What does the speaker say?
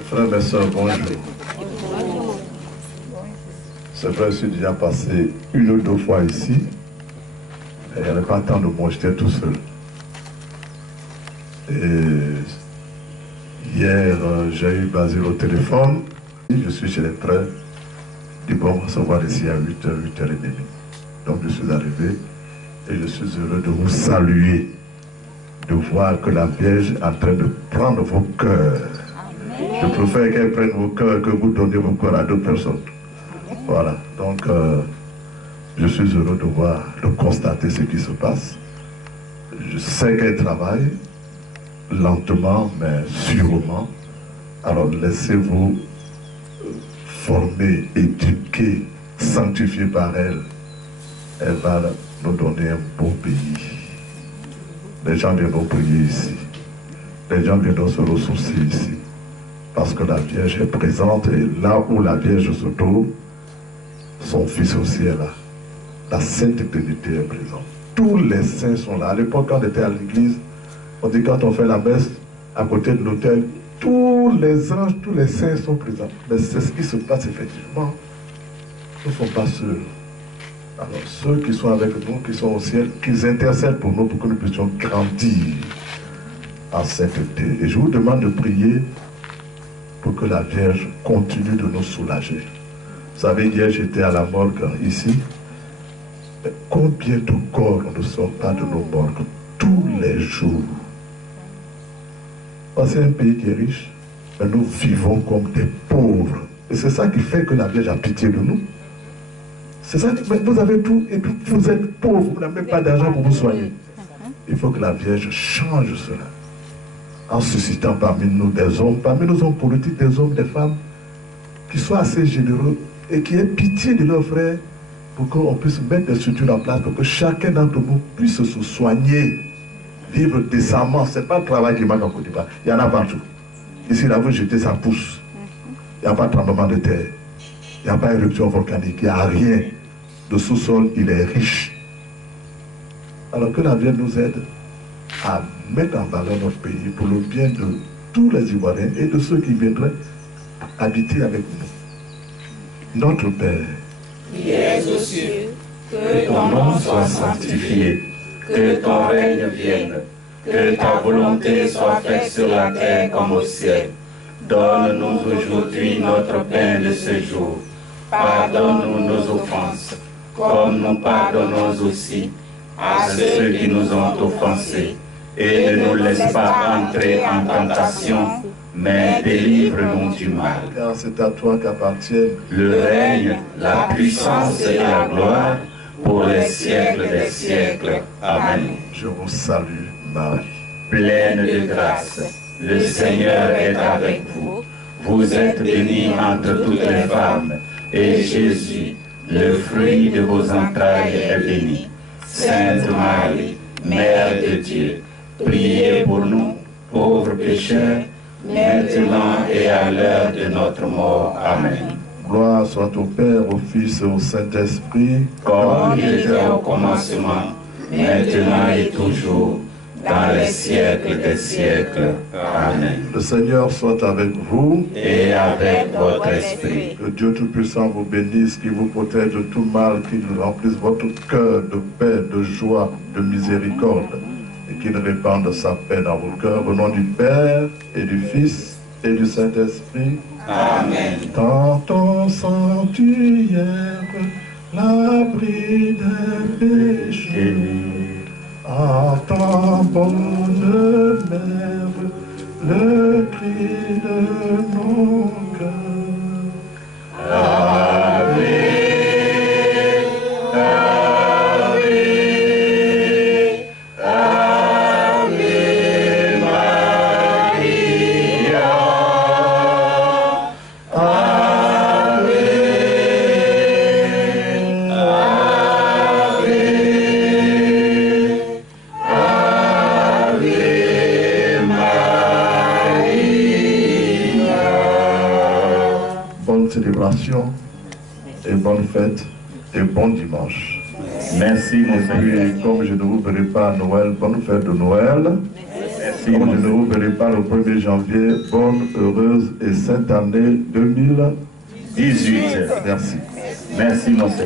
Frères et sœurs, bonjour. C'est vrai, je suis déjà passé une ou deux fois ici. Et il n'y avait pas tant de moi, j'étais tout seul. Et hier, j'ai eu Basile au téléphone. Je suis chez les prêtres. Ils vont me recevoir ici à 8h, 8h30. Donc je suis arrivé et je suis heureux de vous saluer, de voir que la Vierge est en train de prendre vos cœurs. Je préfère qu'elle prenne vos cœurs que vous donnez vos cœurs à d'autres personnes. Voilà, donc je suis heureux de voir, de constater ce qui se passe. Je sais qu'elle travaille lentement, mais sûrement. Alors laissez-vous former, éduquer, sanctifier par elle. Elle va nous donner un beau pays. Les gens viendront prier ici. Les gens viendront se ressourcer ici. Parce que la Vierge est présente et là où la Vierge se trouve, son Fils aussi est là. La Sainte Trinité est présente. Tous les saints sont là. À l'époque, quand on était à l'église, on dit quand on fait la messe, à côté de l'autel, tous les anges, tous les saints sont présents. Mais c'est ce qui se passe effectivement. Nous ne sommes pas seuls. Alors ceux qui sont avec nous, qui sont au ciel, qu'ils intercèdent pour nous, pour que nous puissions grandir en sainteté. Et je vous demande de prier pour que la Vierge continue de nous soulager. Vous savez, hier j'étais à la morgue ici. Combien de corps ne sont pas de nos morgues tous les jours? C'est un pays qui est riche, mais nous vivons comme des pauvres. Et c'est ça qui fait que la Vierge a pitié de nous. C'est ça, vous avez tout, et puis vous êtes pauvres, vous n'avez pas d'argent pour vous soigner. Il faut que la Vierge change cela. En suscitant parmi nous des hommes, parmi nos hommes politiques, des hommes, des femmes, qui soient assez généreux et qui aient pitié de leurs frères pour qu'on puisse mettre des structures en place, pour que chacun d'entre nous puisse se soigner, vivre décemment. Ce n'est pas le travail qui manque en Côte d'Ivoire. Il y en a partout. Ici, là, vous jetez, ça pousse. Il n'y a pas de tremblement de terre. Il n'y a pas d'éruption volcanique. Il n'y a rien. Le sous-sol, il est riche. Alors que la Vierge nous aide à mettre en valeur notre pays pour le bien de tous les Ivoiriens et de ceux qui viendraient habiter avec nous. Notre Père, qui es aux cieux, que ton nom soit sanctifié, que ton règne vienne, que ta volonté soit faite sur la terre comme au ciel. Donne-nous aujourd'hui notre pain de ce jour. Pardonne-nous nos offenses, comme nous pardonnons aussi à ceux qui nous ont offensés. Et ne nous laisse pas entrer en tentation, mais délivre-nous du mal. Car c'est à toi qu'appartiennent le règne, la puissance et la gloire pour les siècles des siècles. Amen. Je vous salue, Marie. Pleine de grâce, le Seigneur est avec vous. Vous êtes bénie entre toutes les femmes, et Jésus, le fruit de vos entrailles, est béni. Sainte Marie, Mère de Dieu, priez pour nous, pauvres pécheurs, maintenant et à l'heure de notre mort. Amen. Gloire soit au Père, au Fils et au Saint-Esprit, comme il était au commencement, maintenant et toujours, dans les siècles des siècles. Amen. Le Seigneur soit avec vous. Et avec votre esprit. Que Dieu Tout-Puissant vous bénisse, qu'il vous protège de tout mal, qu'il remplisse votre cœur de paix, de joie, de miséricorde, et qu'il répande sa paix dans vos cœurs, au nom du Père et du Fils et du Saint-Esprit. Amen. Dans ton sanctuaire, l'abri des péchés, à ta bonne mère, le cri de nos cœurs. Ave, Ave, Ave Maria. Ave, Ave, Ave Maria. Bonne célébration et bonne fête et bon dimanche. Merci, mon Père. Et comme je ne vous verrai pas à Noël, bonne fête de Noël. Merci. Merci, Comme je ne vous verrai pas le 1er janvier, bonne, heureuse et sainte année 2018. Monseigneur. Merci. Merci, Monseigneur.